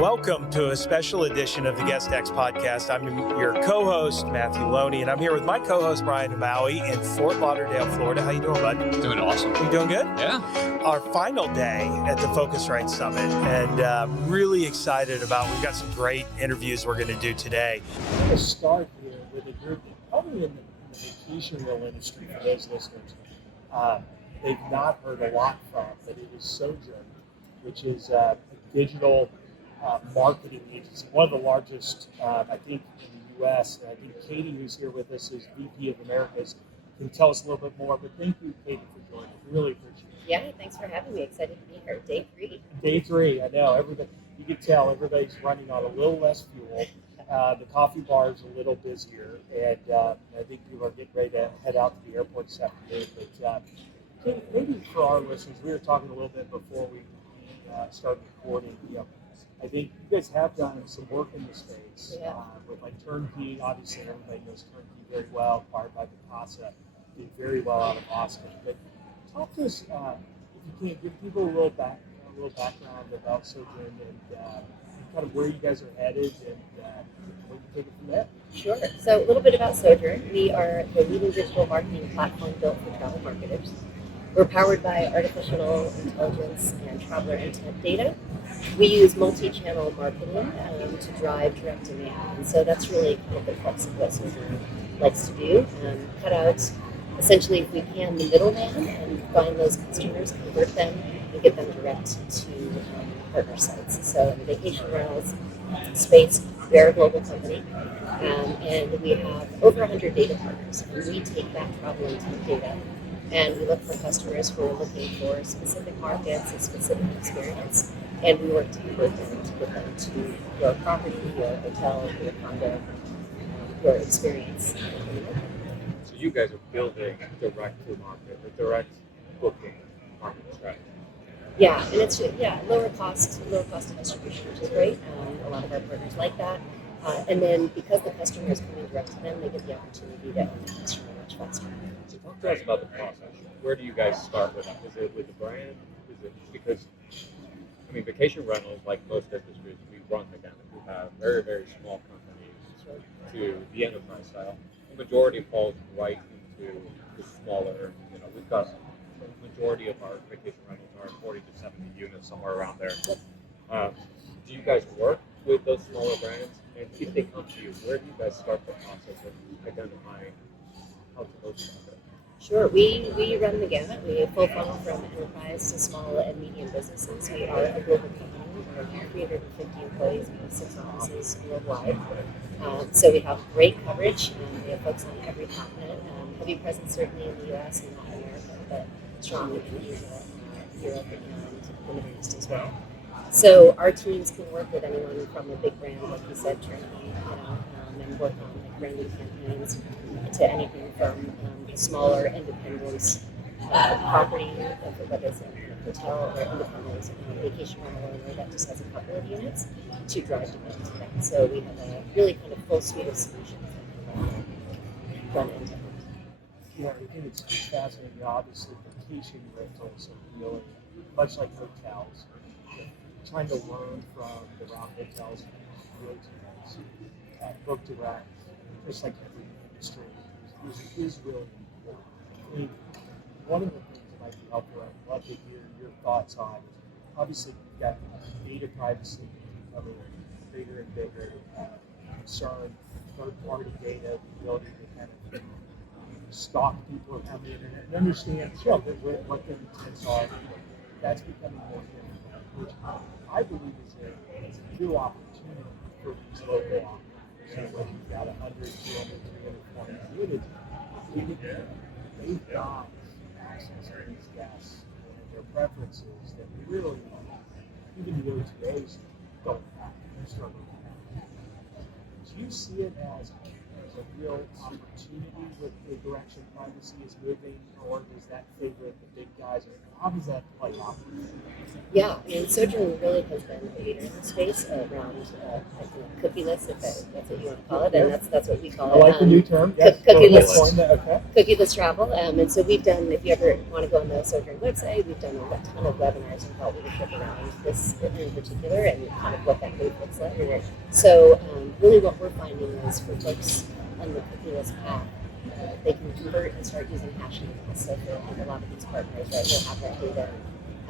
Welcome to a special edition of the GuestX podcast. I'm your co-host, Matthew Loney, and I'm here with my co-host, Brian Maui in Fort Lauderdale, Florida. How you doing, bud? Doing awesome. You doing good? Yeah. Our final day at the Phocuswright Summit, and really excited about, we've got some great interviews we're going to do today. I'm going to start here with a group that probably in the vacation rental industry, for those listeners, they've not heard a lot from, but it is Sojern, which is a digital marketing agency, one of the largest, I think, in the U.S. And I think Cady, who's here with us, is VP of Americas, can tell us a little bit more. But thank you, Cady, for joining. Really appreciate it. Yeah, thanks for having me. Excited to be here. Day three. I know. Everybody, you can tell everybody's running on a little less fuel. The coffee bar is a little busier, and I think people are getting ready to head out to the airport this afternoon. But Cady, maybe for our listeners, we were talking a little bit before we started recording. I think you guys have done some work in the space with like Turnkey. Obviously, everybody knows Turnkey very well, acquired by Picasa, did very well out of Austin. But talk to us, if you can, give people a little background about Sojern and kind of where you guys are headed and where you take it from there. Sure. So a little bit about Sojern. We are the leading digital marketing platform built for travel marketers. We're powered by artificial intelligence and traveler intent data. We use multi-channel marketing to drive direct demand. And so that's really kind of the crux of what Sojern likes to do. Cut out, essentially, if we can, the middleman and find those customers, convert them, and get them direct to partner sites. So in the vacation rentals space, we're a global company. And we have over 100 data partners. And we take that travel intent data and we look for customers who are looking for specific markets, a specific experience, and we work to convert them to get them to your property, your hotel, your condo, your experience. So you guys are building direct to market, or direct booking market strategy. Yeah, and it's lower cost of distribution, which is great. A lot of our partners like that. And then because the customer is coming direct to them, they get the opportunity to own the customer much faster. So talk to us about the process. Where do you guys start with that? Is it with the brand? Is it because, I mean, vacation rentals, like most industries, we run the gamut. We have very, very small companies to the enterprise style. The majority falls right into the smaller, we've got the majority of our vacation rentals are 40 to 70 units, somewhere around there. Do you guys work with those smaller brands? And if they come to you, where do you guys start the process of identifying how to go to market? Sure, we run the gamut. We full funnel from enterprise to small and medium businesses. We are a global company. We're 350 employees in 6 offices worldwide. So we have great coverage. We have folks on every continent. Heavy presence certainly in the US and Latin America, but strong in Asia, Europe, and the Middle East as well. So our teams can work with anyone from a big brand, like you said, Turnkey, and work on like branding campaigns to anything from smaller independent property, whether it's a hotel or independent vacation rental owner that just has a couple of units, to drive demand to them. So we have a really kind of full suite of solutions that can run end to end. I think it's fascinating. Obviously, vacation rentals are really much like hotels. Trying to learn from the round hotels and OTAs, book direct, just like every industry, is really important. I think one of the things that might be helpful, I'd love to hear your thoughts on, obviously, that data privacy becoming bigger and bigger concern, third-party data, the ability to kind of stalk people who come in and understand what their intents are. That's becoming more difficult, which I believe is a real opportunity for these local operators. So when you've got 100, 200, 300, 400 units, they've got access to these guests and their preferences that really, even the OTAs don't have. They're struggling. Do you see it as there's a real opportunity with the direction privacy is moving, or does that favor the big guys? Or how does that play out? Yeah, I mean, Sojern really has been a leader in the space around cookieless, if that's what you want to call it, and that's what we call I it. like the new term. Yes, Cookieless. Okay. Cookieless travel, and so we've done. If you ever want to go on the Sojern website, we've done a ton of webinars and thought leadership around this in particular, and kind of what that move looks like. So, really, what we're finding is for folks on the cookieless path, they can convert and start using hashing. So, for a lot of these partners, right, will have that data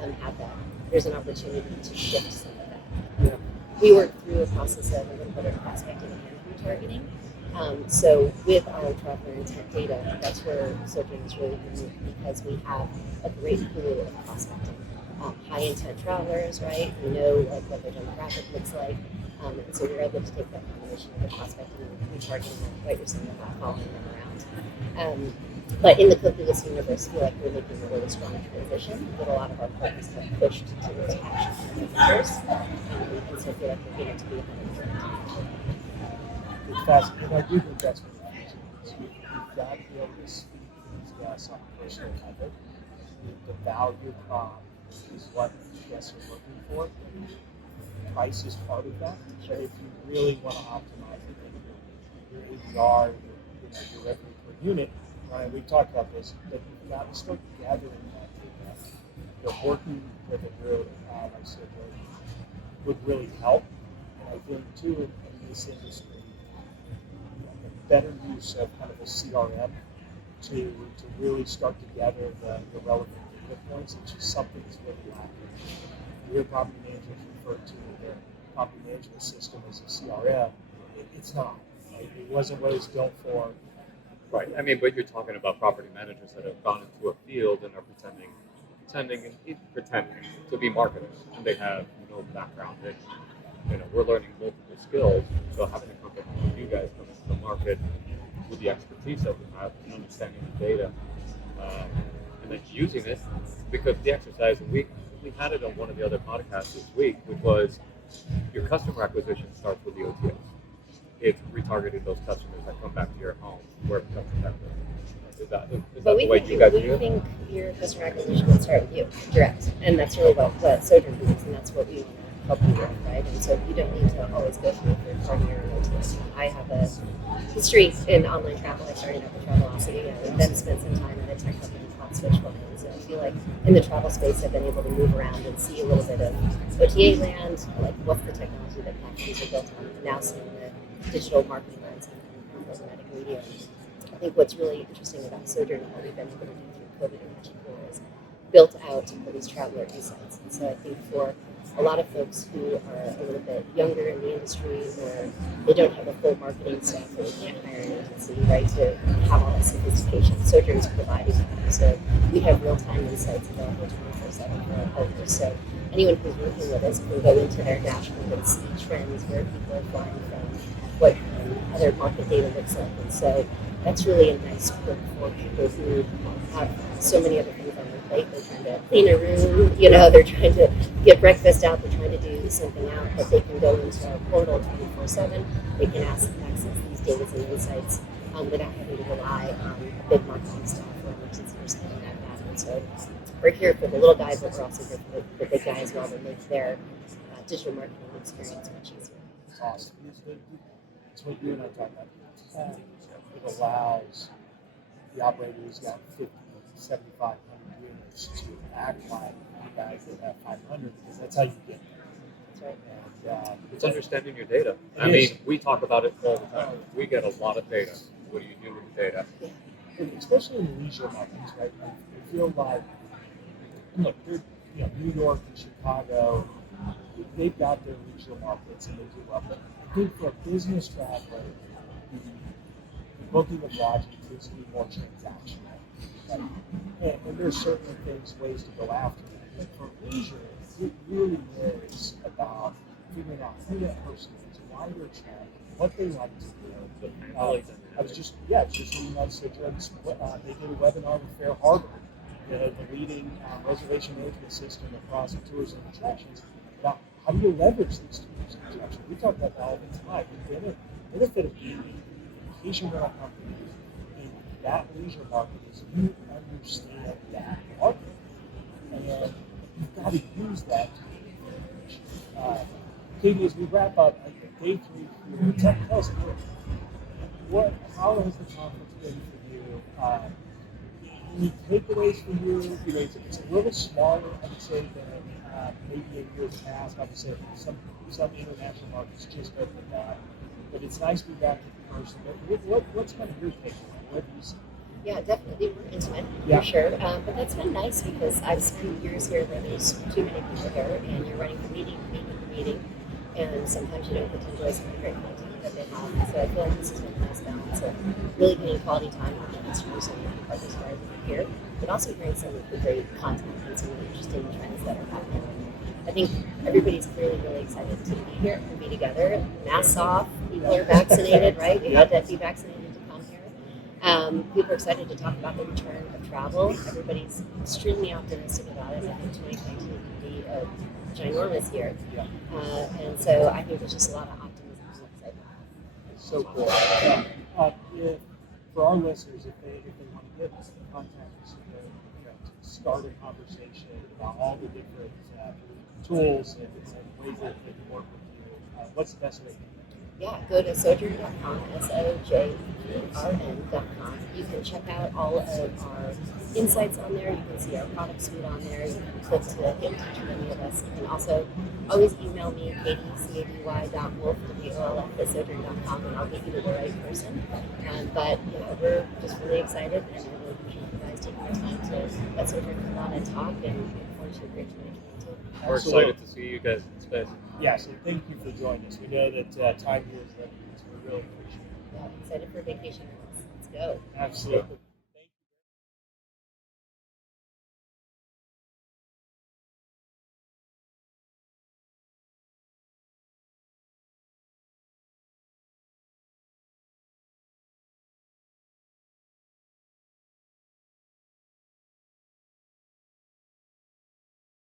and have that. There's an opportunity to shift some of that. Yeah. We worked through a process of a little bit of prospecting and retargeting. So with our traveler intent data, that's where Sojern is really unique because we have a great pool of prospecting. High intent travelers, right? We know what their demographic looks like. And so we're able to take that combination of the prospecting and retargeting, like what you're saying about following them around. But in the cookieless universe, I feel like we're making a really strong transition that a lot of our partners have pushed to action first. And so I feel like we're getting to be ahead of the curve. It's fascinating. I do think that's what it is. You've got to be able to speak to these guests on a personal level. The value prop is what guests are looking for. Price is part of that. But if you really want to optimize it, your ADR, your revenue per unit, right? We talked about this, but you've got to start gathering that data. Working with a group, like I said, would really help. And I think too in this industry, a better use of kind of a CRM to really start to gather the relevant data points, which is something that's really lacking. Your property managers refer to their property management system as a CRM. It's not. Right? It wasn't what it was built for. Right. I mean, but you're talking about property managers that have gone into a field and are pretending to be marketers, and they have no background in. We're learning multiple skills. So having a company like you guys come into the market with the expertise that we have and understanding the data, and then using it, because the exercise, and we had it on one of the other podcasts this week, which was your customer acquisition starts with the OTAs. It's retargeting those customers that come back to your home where it becomes effective. Is that the way you guys do it? We think your customer acquisition will start with you, direct. And that's really what Sojern does, and that's what we want to help you with, right? And so you don't need to always go through a third party or an OTA. I have a history in online travel. I started out with Travelocity and then spent some time at a tech company called Switchbook. So I feel like in the travel space, I've been able to move around and see a little bit of OTA land, like what's the technology that platforms are built on, and now seeing the digital marketing lens and programmatic media. I think what's really interesting about Sojern and what we've been able to do through COVID in particular is built out for these traveler insights. And so I think for a lot of folks who are a little bit younger in the industry or they don't have a full marketing staff or they can't hire an agency, right, to have all that sophistication, Sojern is providing that. So we have real-time insights available 24/7 for our partners. So anyone who's working with us can go into their dashboard and see trends where people are flying from, what other market data looks like. And so that's really a nice perk for people who have so many other things on their plate. They're trying to clean a room, they're trying to get breakfast out, they're trying to do something out, but they can go into our portal 24/7. They can access these data and insights without having to rely on a big marketing staff or emergency or something like that. And so we're here for the little guys, but we're also here for the big guys as well to make their digital marketing experience much easier. It's awesome. It's what you and I talk about. It allows the operator who's got 50, 7,500 units to act like you guys that have 500 because that's how you get there. That's right. And, It's understanding your data. I mean, we talk about it all the time. We get a lot of data. What do you do with the data? and especially in the leisure markets, right? I feel like, look, New York and Chicago, they've got their leisure markets and they do well. But I think for a business traveler, the booking of lodging tends to be more transactional. Right? And there's certainly ways to go after it. But for leisure, it really is about figuring out who that person is, why they're traveling, what they like to do. I was just reading on Sojern. They did a webinar with Fair Harbor, the leading reservation management system across tours and attractions. About how do you leverage these tours and attractions? We talk about that all the time. The benefit of being vacation rental company in that leisure market is you understand that market. And you've got to use that to your advantage. Katie, as we wrap up, I think day 3 here, tell us how has the conference been for you? Any takeaways for you? You know, it's a little smaller, I would say, than maybe in years past. Obviously, some international markets just opened up, but it's nice to be back in person. But what's kind of your takeaway? What do you see? Yeah, definitely more intimate, Yeah. for sure. But that's been nice because I've spent years here where there's too many people here and you're running from meeting to meeting, and sometimes you don't get to enjoy some of the great content that they have. So I feel like this is a nice balance of really getting quality time with the customers and partners who are here, but also hearing some of the great content and some of the interesting trends that are happening. I think everybody's clearly really excited to be here and be together. Masks off, people are vaccinated, right? We had to be vaccinated to come here. People are excited to talk about the return of travel. Everybody's extremely optimistic about it. I think 2022 could be a ginormous year. Yeah. And so I think there's just a lot of optimism and excitement. It's so cool. For our listeners, if they want to get in contact with you to start a conversation about all the different tools and ways that they can work with you, what's the best way? Yeah, go to sojern.com, sojern.com. You can check out all of our insights on there. You can see our product suite on there. You can click to get in touch with any of us. You can also always email me, Cady.wolf, WOLF@sojern.com, and I'll get you to the right person. But we're just really excited, and I really appreciate you guys taking the time to let Sojern come on and talk, and look forward to a great 2022. We're excited to see you guys in space. Yes, and thank you for joining us. We know that time here is limited, so we really appreciate it. Yeah, I'm excited for vacation. Let's go. Absolutely.